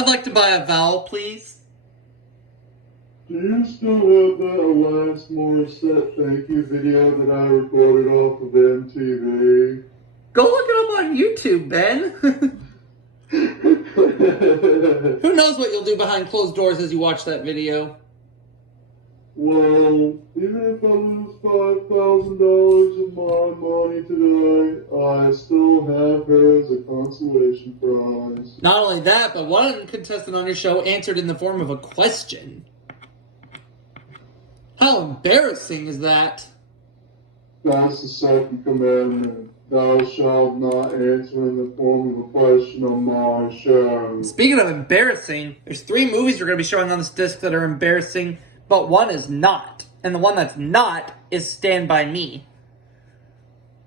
I'd like to buy a vowel, please. Do you still have that Alanis Morissette thank you video that I recorded off of MTV? Go look it up on YouTube, Ben. Who knows what you'll do behind closed doors as you watch that video? Well, even if I lose $5,000 of my money today, I still have her as a consolation prize. Not only that, but one contestant on your show answered in the form of a question. How embarrassing is that? That's the second commandment. Thou shalt not answer in the form of a question on my show. Speaking of embarrassing, there's 3 movies we're going to be showing on this disc that are embarrassing, but one is not. And the one that's not is Stand By Me.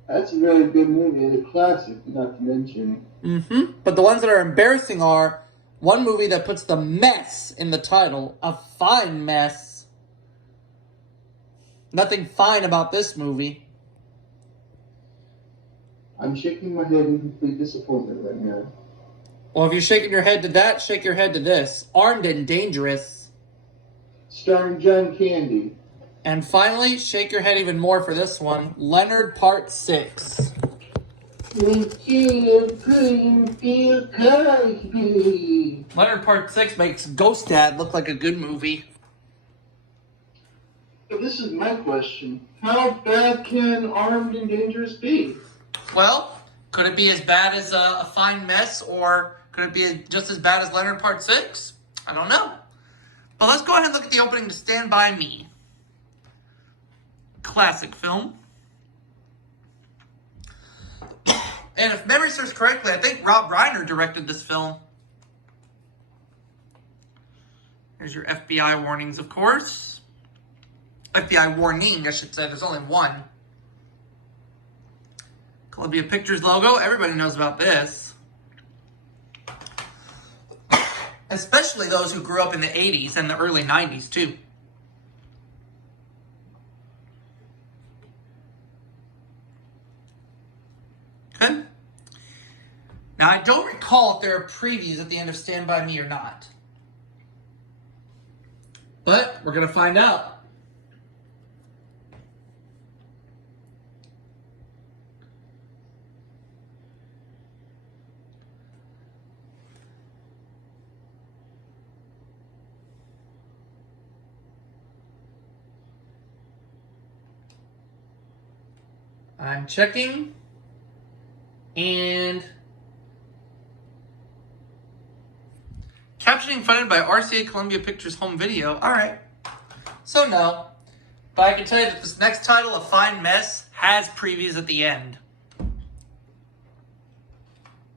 That's a very good movie and a classic, not to mention. But the ones that are embarrassing are one movie that puts the mess in the title, A Fine Mess. Nothing fine about this movie. I'm shaking my head in complete disappointment right now. Well, if you're shaking your head to that, shake your head to this. Armed and Dangerous. Starring John Candy. And finally, shake your head even more for this one. Leonard Part 6. Leonard Part 6 makes Ghost Dad look like a good movie. But this is my question. How bad can Armed and Dangerous be? Well, could it be as bad as A Fine Mess, or could it be just as bad as Leonard Part 6? I don't know. But let's go ahead and look at the opening to Stand By Me. Classic film. And if memory serves correctly, I think Rob Reiner directed this film. Here's your FBI warnings, of course. FBI warning, I should say. There's only one. Columbia Pictures logo. Everybody knows about this. Especially those who grew up in the 80s and the early 90s, too. Okay. Now, I don't recall if there are previews at the end of Stand By Me or not. But we're going to find out. I'm checking, and captioning funded by RCA Columbia Pictures Home Video. All right, so no, but I can tell you that this next title, A Fine Mess, has previews at the end.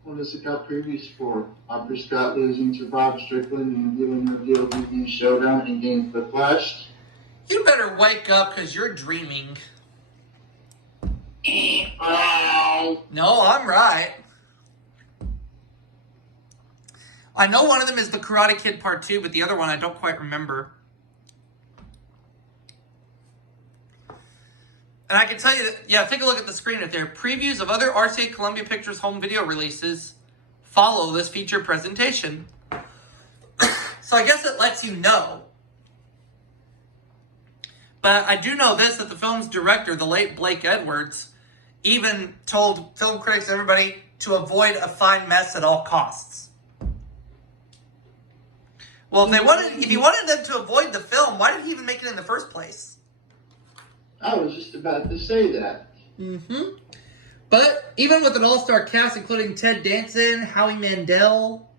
What is it got previews for? Aubrey Scott losing to Bob Strickland and giving her DLBB showdown in Game for Flash. You better wake up because you're dreaming. No, I'm right. I know one of them is The Karate Kid Part 2, but the other one I don't quite remember. And I can tell you that, yeah, take a look at the screen right there. Previews of other RCA Columbia Pictures home video releases follow this feature presentation. So I guess it lets you know. But I do know this, that the film's director, the late Blake Edwards, even told film critics and everybody to avoid a fine mess at all costs. Well, if he wanted them to avoid the film, why did he even make it in the first place? I was just about to say that. But even with an all-star cast including Ted Danson, Howie Mandel,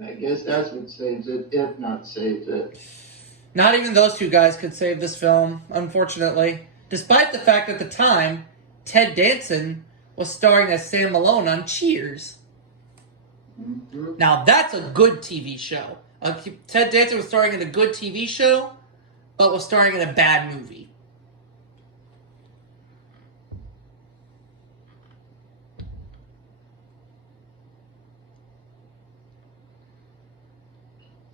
I guess that's what saves it, if not saves it. not even those two guys could save this film, unfortunately. Despite the fact at the time, Ted Danson was starring as Sam Malone on Cheers. Now that's a good TV show. Ted Danson was starring in a good TV show, but was starring in a bad movie.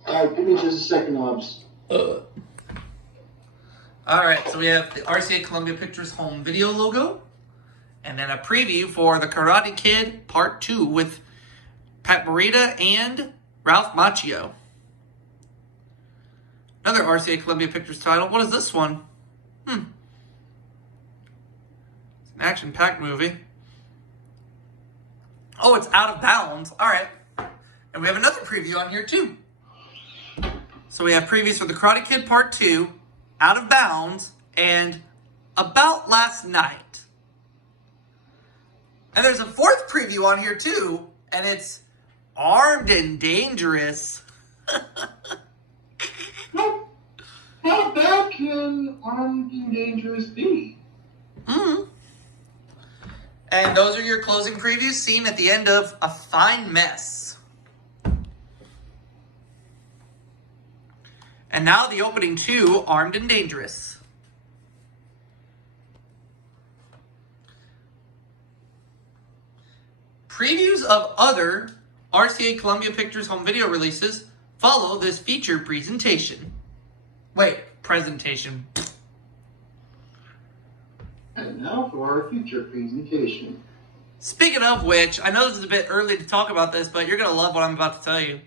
Give me just a second, Obs. Alright, so we have the RCA Columbia Pictures home video logo, and then a preview for The Karate Kid Part 2 with Pat Morita, and Ralph Macchio. Another RCA Columbia Pictures title. What is this one? It's an action-packed movie. Oh, it's Out of Bounds. All right. And we have another preview on here, too. So we have previews for The Karate Kid Part 2, Out of Bounds, and About Last Night. And there's a fourth preview on here, too, and it's Armed and Dangerous. How bad can Armed and Dangerous be? And those are your closing previews seen at the end of A Fine Mess. And now the opening to Armed and Dangerous. Previews of other RCA Columbia Pictures home video releases follow this feature presentation. Wait, presentation. And now for our feature presentation. Speaking of which, I know this is a bit early to talk about this, but you're going to love what I'm about to tell you.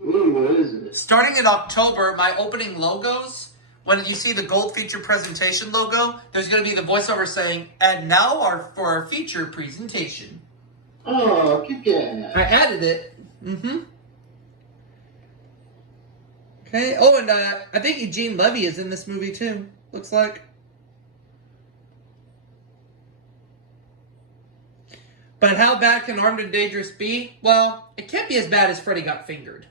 Ooh, what is it? Starting in October, my opening logos, when you see the gold feature presentation logo, there's going to be the voiceover saying, and now for our feature presentation. Oh, kick ass. I added it. Okay. Oh, and I think Eugene Levy is in this movie too. Looks like. But how bad can Armed and Dangerous be? Well, it can't be as bad as Freddy Got Fingered.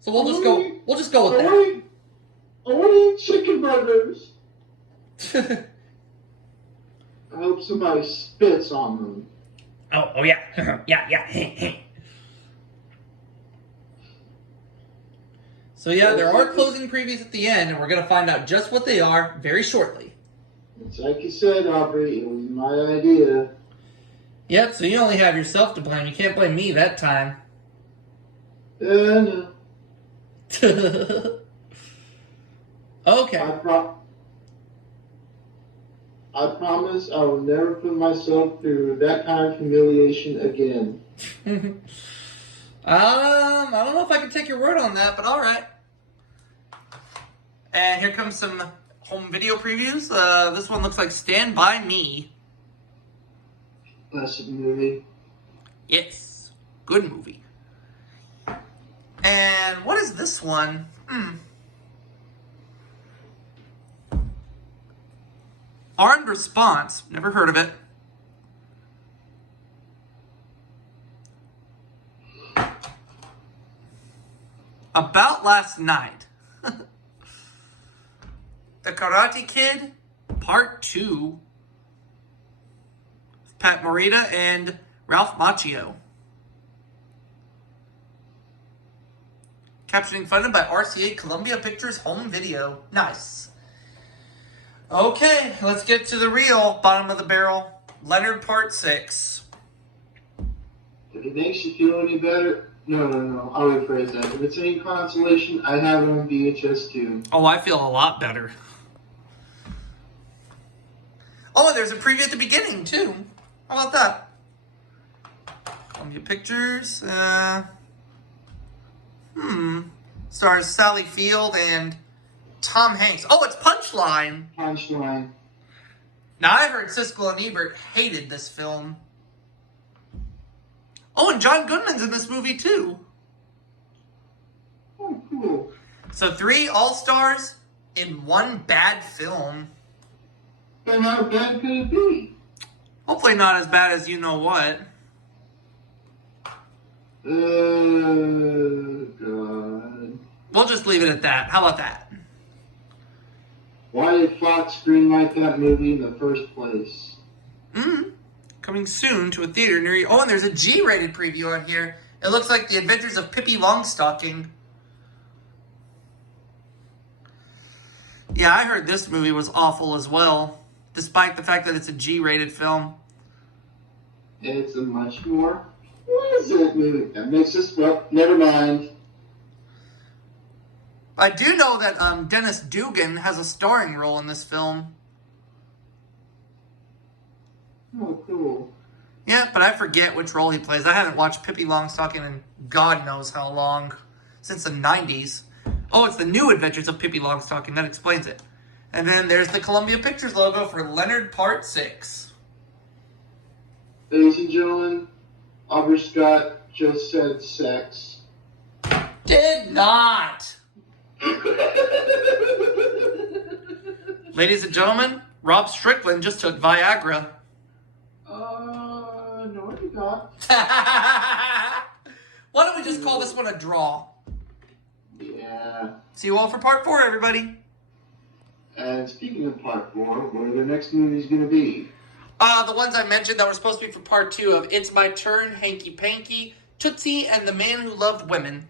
So we'll just go. We'll just go with that. I want to eat chicken burgers. I hope somebody spits on them. Oh yeah, yeah. So yeah, there are closing previews at the end, and we're gonna find out just what they are very shortly. It's like you said, Aubrey. It was my idea. Yep. So you only have yourself to blame. You can't blame me that time. No. Okay. I promise I will never put myself through that kind of humiliation again. I don't know if I can take your word on that, but all right. And here comes some home video previews. This one looks like Stand By Me. Classic movie. Yes. Good movie. And what is this one? Armed Response. Never heard of it. About Last Night. The Karate Kid Part 2. Pat Morita and Ralph Macchio. Captioning funded by RCA Columbia Pictures Home Video. Nice. Okay, let's get to the real bottom of the barrel. Leonard Part 6. If it makes you feel any better... No. I'll rephrase that. If it's any consolation, I have it on VHS too. Oh, I feel a lot better. Oh, there's a preview at the beginning, too. How about that? Columbia Pictures. Stars Sally Field and Tom Hanks. Oh, it's Punchline. Punchline. Now, I heard Siskel and Ebert hated this film. Oh, and John Goodman's in this movie, too. Oh, cool. So 3 all-stars in one bad film. Then how bad could it be? Hopefully not as bad as You Know What. God. We'll just leave it at that. How about that? Why did Fox greenlight that movie in the first place? Coming soon to a theater near you. Oh, and there's a G-rated preview on here. It looks like The Adventures of Pippi Longstocking. Yeah, I heard this movie was awful as well, despite the fact that it's a G-rated film. It's a much more pleasant movie. That makes us, well, never mind. I do know that Dennis Dugan has a starring role in this film. Oh, cool. Yeah, but I forget which role he plays. I haven't watched Pippi Longstocking in God knows how long. Since the 90s. Oh, it's the New Adventures of Pippi Longstocking. That explains it. And then there's the Columbia Pictures logo for Leonard Part 6. Ladies and gentlemen, Aubrey Scott just said sex. Did not. Ladies and gentlemen, Rob Strickland just took Viagra. No, I did not. Why don't we just call this one a draw? Yeah. See you all for Part 4, everybody. And speaking of Part 4, what are the next movies going to be? The ones I mentioned that were supposed to be for Part 2 of It's My Turn, Hanky Panky, Tootsie, and The Man Who Loved Women.